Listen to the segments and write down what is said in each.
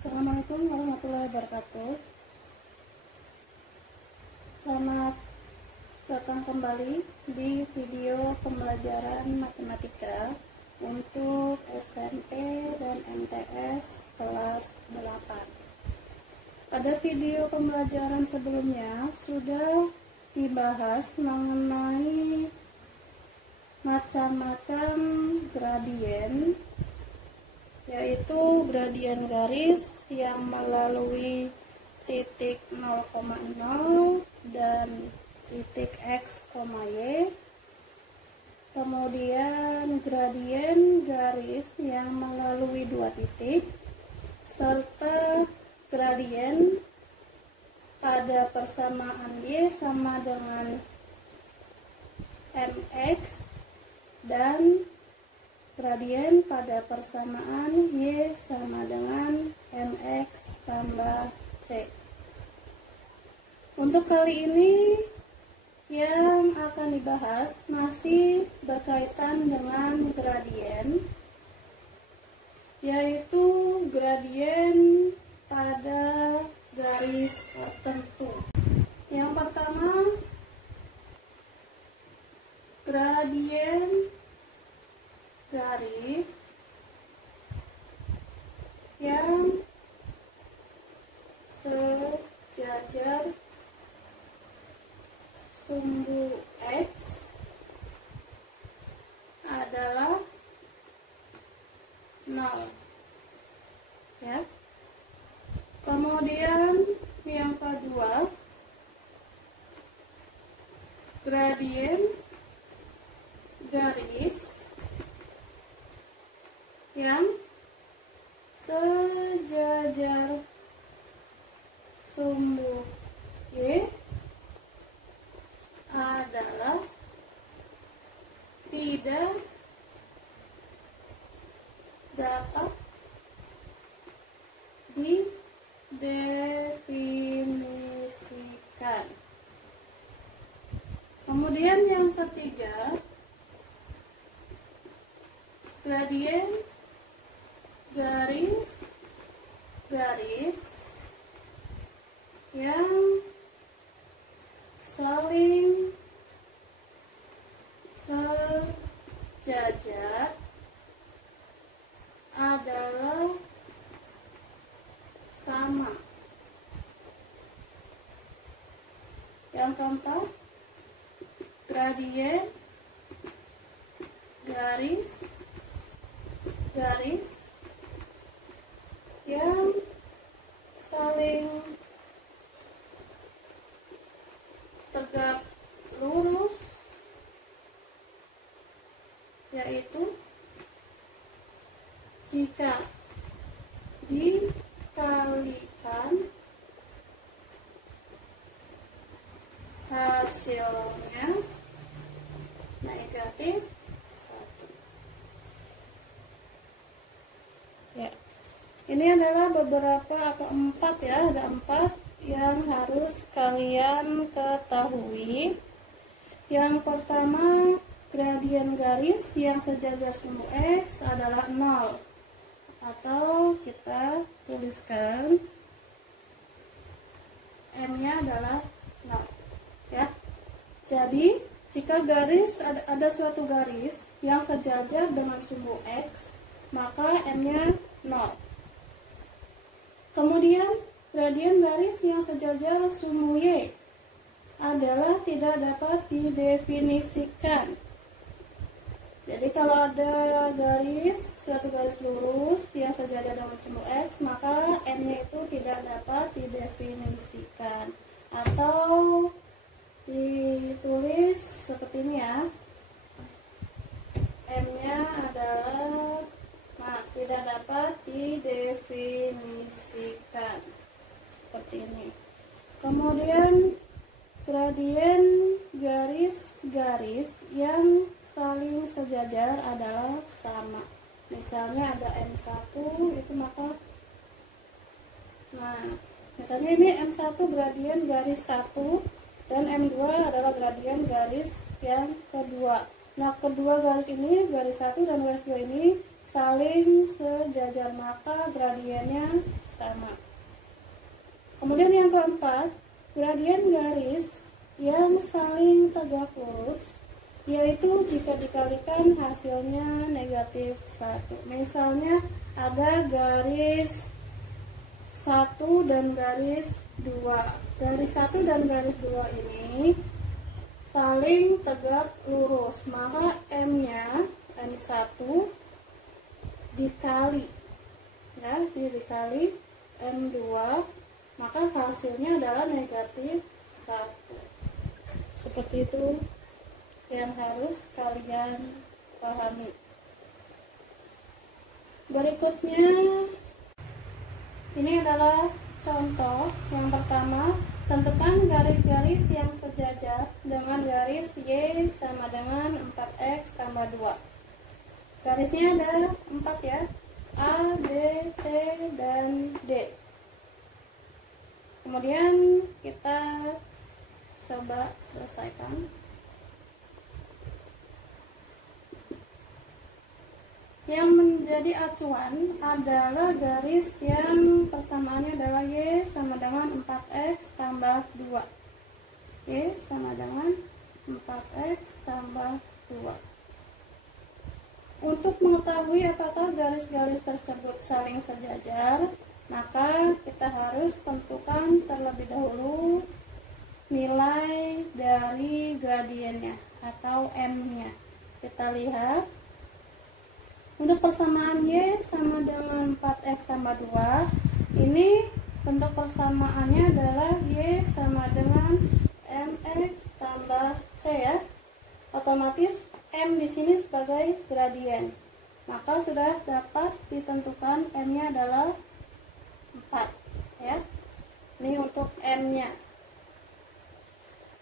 Assalamualaikum warahmatullahi wabarakatuh. Selamat datang kembali di video pembelajaran matematika untuk SMP dan MTS kelas 8. Pada video pembelajaran sebelumnya sudah dibahas mengenai macam-macam gradien, yaitu gradien garis yang melalui titik 0,0 dan titik x, y. Kemudian gradien garis yang melalui dua titik, serta gradien pada persamaan y sama dengan mx dan gradien pada persamaan y sama dengan mx tambah c. Untuk kali ini yang akan dibahas masih berkaitan dengan gradien, yaitu gradien pada garis tertentu. Yang pertama, gradien garis yang sejajar sumbu x adalah 0, ya. Kemudian yang kedua, gradien garis yang sejajar sumbu y adalah tidak dapat didefinisikan. Kemudian yang ketiga, gradien garis yang saling sejajar adalah sama. Yang keempat, gradien garis yang saling tegak lurus, yaitu jika dikalikan hasilnya negatif 1. Ya. Ini adalah beberapa atau 4, ya, ada 4 yang harus kalian ketahui. Yang pertama, gradien garis yang sejajar sumbu x adalah 0, atau kita tuliskan m-nya adalah 0, ya. Jadi jika garis ada suatu garis yang sejajar dengan sumbu x, maka m-nya 0. Kemudian gradien garis yang sejajar sumbu y adalah tidak dapat didefinisikan. Jadi kalau ada suatu garis lurus yang sejajar dengan sumbu x, maka m-nya itu tidak dapat didefinisikan. Atau ditulis seperti ini, ya. M-nya adalah tidak dapat didefinisikan, seperti ini. Kemudian gradien garis yang saling sejajar adalah sama. Misalnya ada M1 itu, maka misalnya ini M1 gradien garis 1 dan M2 adalah gradien garis yang kedua. Nah, kedua garis ini, garis 1 dan garis 2 ini saling sejajar, maka gradiennya sama. Kemudian yang keempat, gradien garis yang saling tegak lurus, yaitu jika dikalikan hasilnya negatif 1. Misalnya ada garis 1 dan garis 2. Garis 1 dan garis 2 ini saling tegak lurus, maka M-nya, M1 dikali ya, dikali M2, maka hasilnya adalah negatif 1. Seperti itu yang harus kalian pahami. Berikutnya, ini adalah contoh. Yang pertama, tentukan garis-garis yang sejajar dengan garis Y sama dengan 4X tambah 2. Garisnya ada 4 ya, A, B, C, dan D. Kemudian kita coba selesaikan. Yang menjadi acuan adalah garis yang persamaannya adalah Y sama dengan 4X tambah 2. Y sama dengan 4X tambah 2. Untuk mengetahui apakah garis-garis tersebut saling sejajar, maka kita harus tentukan terlebih dahulu nilai dari gradiennya atau M-nya. Kita lihat, untuk persamaan Y sama dengan 4X tambah 2, ini bentuk persamaannya adalah Y sama dengan MX tambah C ya. Otomatis M di sini sebagai gradien. Maka sudah dapat ditentukan M-nya adalah 4 ya. Ini untuk M-nya.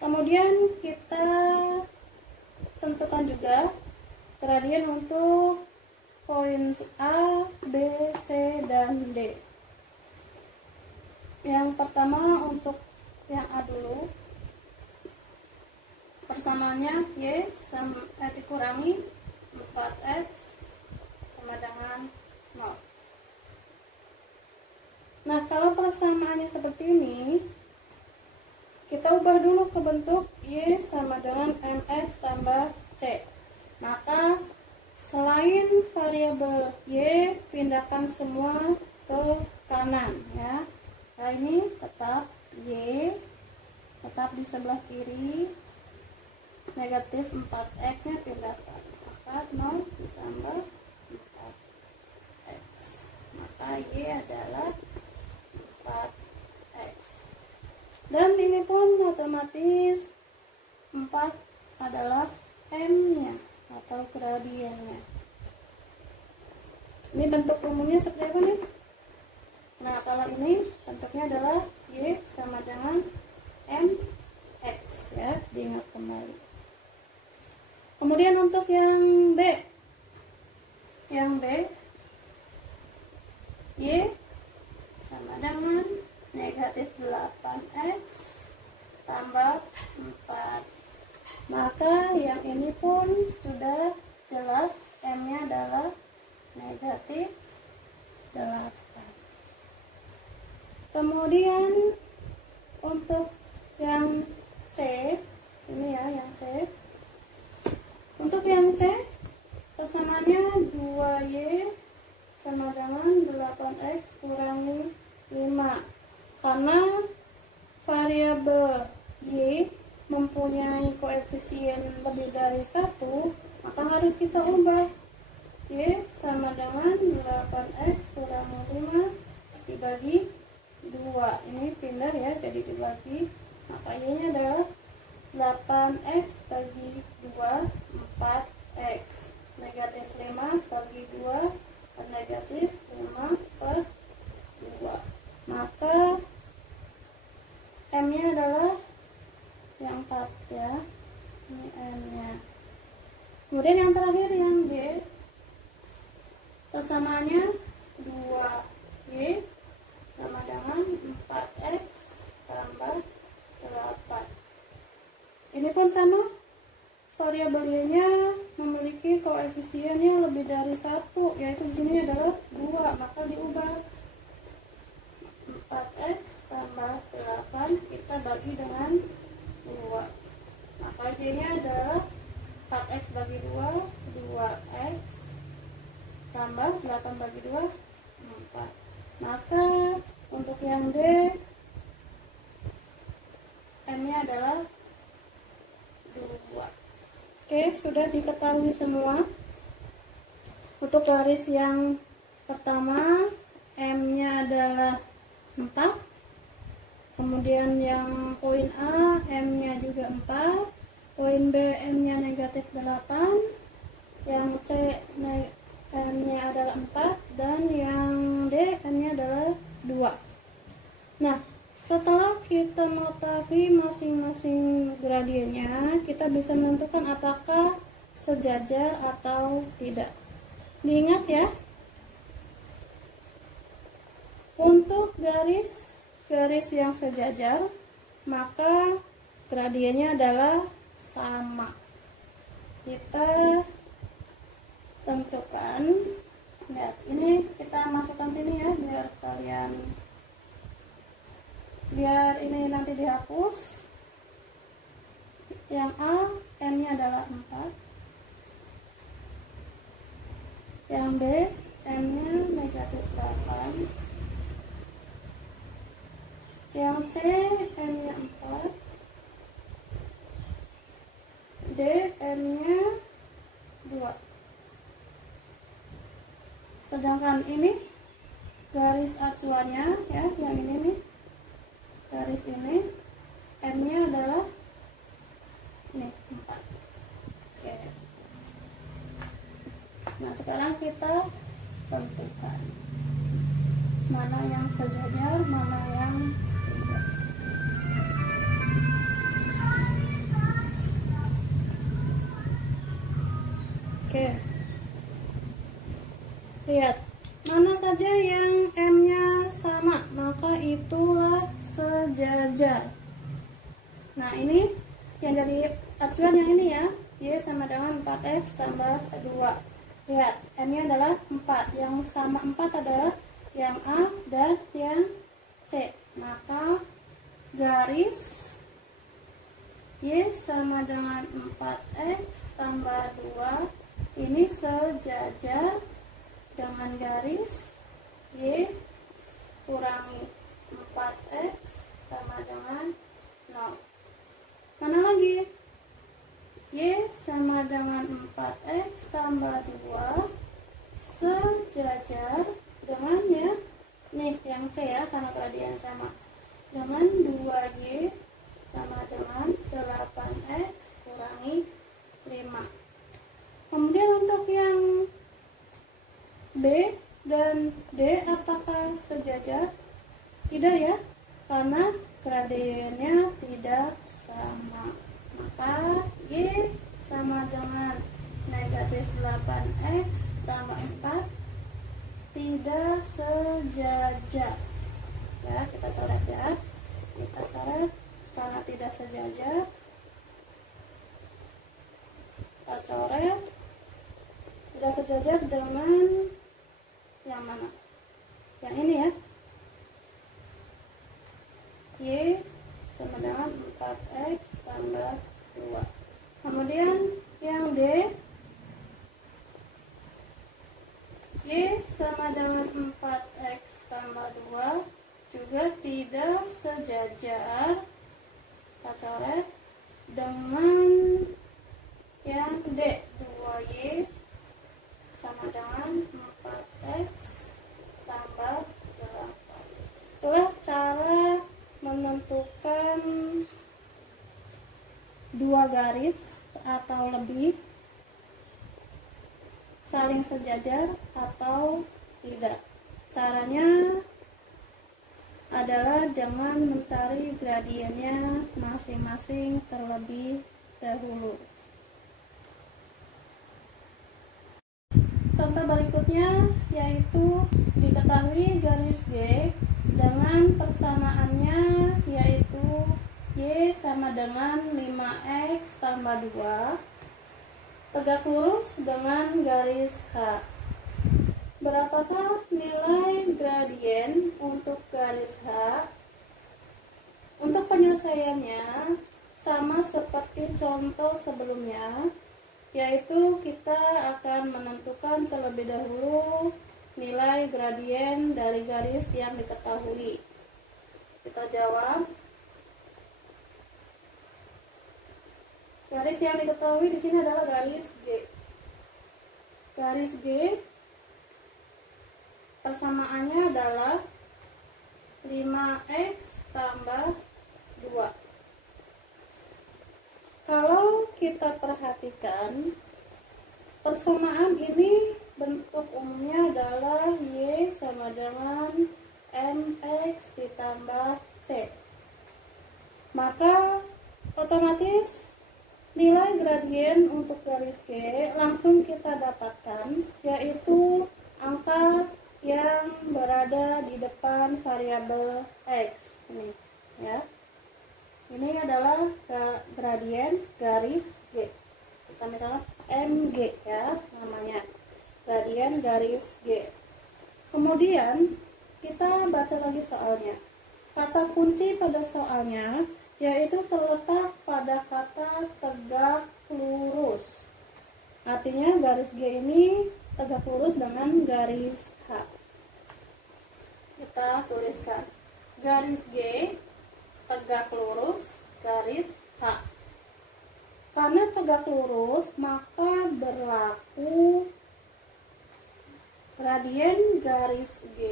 Kemudian kita tentukan juga gradien untuk poin A, B, C, dan D. Yang pertama untuk yang A dulu. Persamaannya Y sama dikurangi 4X sama dengan 0. Nah, kalau persamaannya seperti ini, kita ubah dulu ke bentuk Y sama dengan MX tambah C. Maka selain variabel Y, pindahkan semua ke kanan ya. Nah, ini tetap Y, tetap di sebelah kiri, negatif 4X nya pindahkan, maka 0 ditambah 4X, maka Y adalah 4X. Dan ini pun otomatis 4 adalah M-nya atau gradiennya. Ini bentuk umumnya seperti apa nih? Nah, kalau ini bentuknya adalah Y sama dengan MX ya, diingat kembali. Kemudian untuk yang B, Y sama dengan negatif 8X tambah 4. Maka yang ini pun sudah jelas, M-nya adalah negatif 8. Kemudian untuk yang C, sini ya, yang C. Untuk yang C, persamaannya 2Y sama dengan 8X kurangi 5. Karena variabel Y mempunyai koefisien lebih dari 1, maka harus kita ubah. Y sama dengan 8X kurangi 5 dibagi 2. Ini pindah ya, jadi dibagi. Maka Y-nya adalah 8X bagi 2, 4X. Negatif 5 bagi 2, negatif 5 per 2. Maka M-nya adalah yang 4 ya. Ini M-nya. Kemudian yang terakhir yang D, persamaannya 2Y sama dengan 4X tambah 8. Ini pun sama, variabel Y-nya memiliki koefisiennya lebih dari 1, yaitu di sini adalah 2, maka diubah 4x tambah 8 kita bagi dengan 2, maka j-nya adalah 4x bagi 2, 2x tambah 8 bagi 2, 4. Maka untuk yang D, M-nya adalah 2. Oke, sudah diketahui semua. Untuk garis yang pertama, M-nya adalah 4. Kemudian yang poin A, M-nya juga 4. Poin B, M-nya negatif 8. Yang C, M-nya adalah 4. Dan yang D, M-nya adalah 2. Nah, setelah kita mengetahui masing-masing gradiennya, kita bisa menentukan apakah sejajar atau tidak. Diingat ya, untuk garis yang sejajar, maka gradiennya adalah sama. Kita tentukan. Lihat, ini kita masukkan sini ya, biar ini nanti dihapus. Yang A, M-nya adalah 4. Yang B, M-nya negatif 8. Yang C, M-nya 4. D, M-nya 2. Sedangkan ini garis acuannya ya, yang ini nih, garis ini M-nya adalah ini 4. Oke. Nah, sekarang kita tentukan mana yang sejajar, mana yang tidak. Oke. Lihat, mana saja yang M-nya sama, maka itulah sejajar. Nah, ini yang jadi acuan yang ini ya, Y sama dengan 4x tambah 2. Lihat, M-nya adalah 4, yang sama 4 adalah yang A dan yang C. Maka garis Y sama dengan 4x tambah 2 ini sejajar dengan garis Y kurangi 4x sama dengan 0. Mana lagi? Y sama dengan 4x tambah 2 sejajar dengan ya, nih yang C ya, karena gradien sama, dengan 2Y sama dengan 8x kurangi 5. Kemudian untuk yang B dan D apakah sejajar? Tidak ya, karena gradiennya tidak sama. Maka Y sama dengan negatif 8x tambah 4 tidak sejajar. Ya, kita coret ya. Kita coret karena tidak sejajar. Kita coret tidak sejajar dengan yang mana? Yang ini ya. Y sama dengan 4x tambah 2. Kemudian yang D, Y sama dengan 4x tambah 2 juga tidak sejajar. Kita coret dengan yang D, 2Y sama dengan 4x tambah 8. Itulah cara menentukan dua garis atau lebih saling sejajar atau tidak. Caranya adalah dengan mencari gradiennya masing-masing terlebih dahulu. Contoh berikutnya yaitu diketahui garis G dengan persamaannya yaitu Y sama dengan 5x tambah 2. tegak lurus dengan garis H. Berapakah nilai gradien untuk garis H? Untuk penyelesaiannya sama seperti contoh sebelumnya, yaitu kita akan menentukan terlebih dahulu nilai gradien dari garis yang diketahui. Kita jawab. Garis yang diketahui di sini adalah garis G. Garis G persamaannya adalah 5x tambah 2. Kalau kita perhatikan, persamaan ini bentuk umumnya adalah Y sama dengan MX ditambah C. Maka otomatis nilai gradien untuk garis G langsung kita dapatkan, yaitu angka yang berada di depan variabel X. Ini, ya. Ini adalah gradien garis G. Kita misalnya MG ya namanya. Gradien garis G. Kemudian kita baca lagi soalnya. Kata kunci pada soalnya yaitu terletak pada kata tegak lurus. Artinya garis G ini tegak lurus dengan garis H. Kita tuliskan garis G tegak lurus garis H. Karena tegak lurus maka berlaku gradien garis G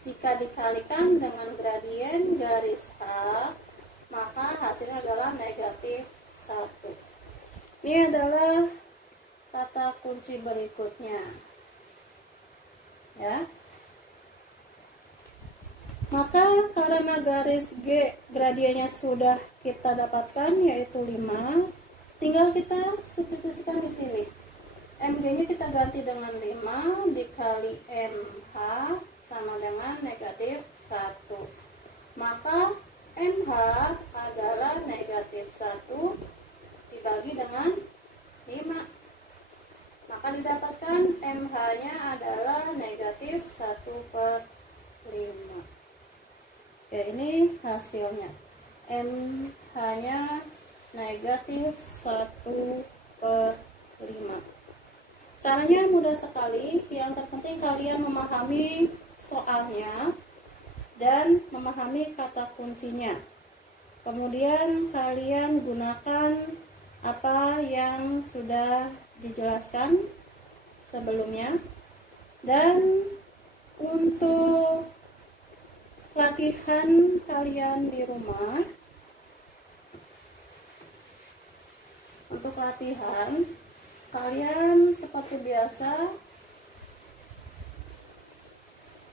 jika dikalikan dengan gradien garis H, maka hasilnya adalah negatif 1. Ini adalah kata kunci berikutnya. Ya. Maka karena garis G gradiennya sudah kita dapatkan yaitu 5, tinggal kita substitusikan di sini. MG-nya kita ganti dengan 5 dikali MH sama dengan negatif 1. Maka MH adalah negatif 1 dibagi dengan 5. Maka didapatkan MH-nya adalah negatif 1/5. Ya, ini hasilnya. MH-nya negatif 1/5. Caranya mudah sekali. Yang terpenting kalian memahami soalnya dan memahami kata kuncinya. Kemudian kalian gunakan apa yang sudah dijelaskan sebelumnya. Dan untuk latihan kalian di rumah, untuk latihan kalian seperti biasa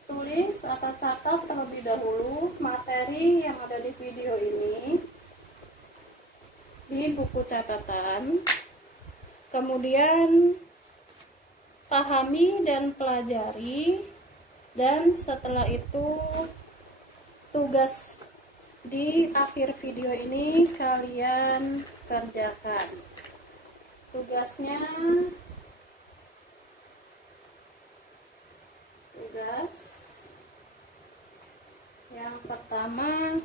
tulis atau catat terlebih dahulu materi yang ada di video ini di buku catatan, kemudian pahami dan pelajari, dan setelah itu tugas di akhir video ini kalian kerjakan. Tugas yang pertama,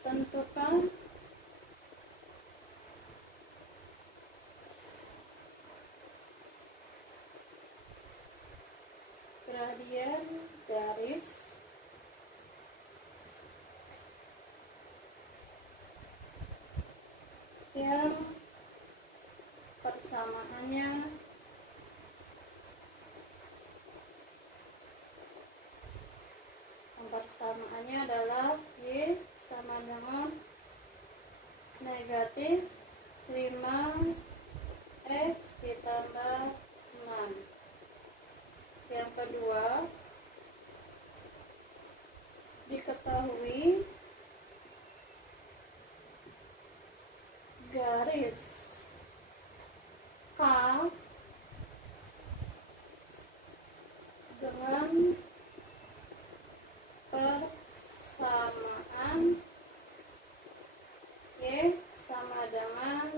tentukan gradien garis yang persamaannya adalah Y sama dengan negatif 5x ditambah 6. Yang kedua, diketahui garis K dengan persamaan Y sama dengan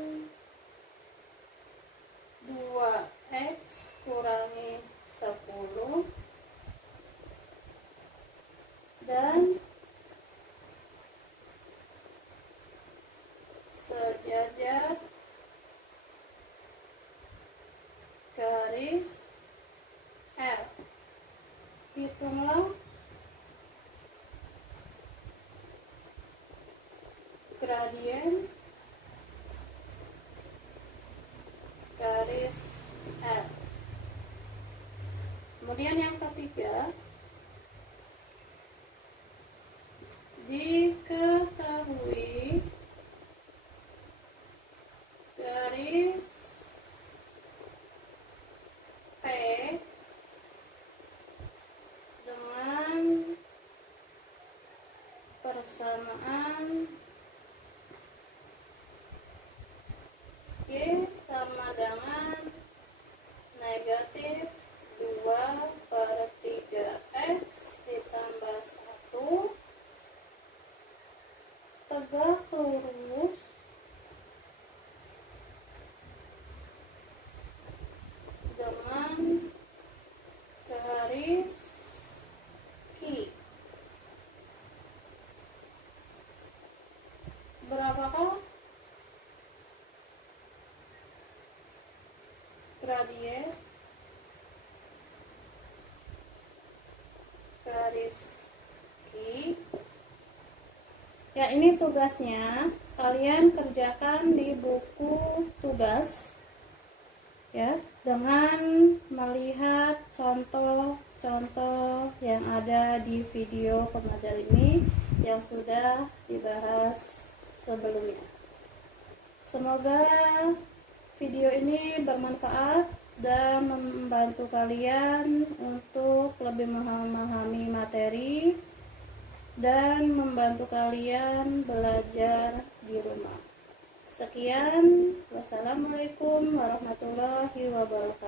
dan sejajar garis L. Hitunglah gradien garis L. Kemudian yang ketiga, diketahui garis P dengan persamaan Y sama dengan negatif 2/3x ditambah 1, tegak lurus dengan garis Q. Berapakah gradien garis Q? Ya, ini tugasnya. Kalian kerjakan di buku tugas ya, dengan melihat contoh-contoh yang ada di video pengajar ini yang sudah dibahas sebelumnya. Semoga video ini bermanfaat dan membantu kalian untuk lebih memahami materi dan membantu kalian belajar di rumah. Sekian, wassalamualaikum warahmatullahi wabarakatuh.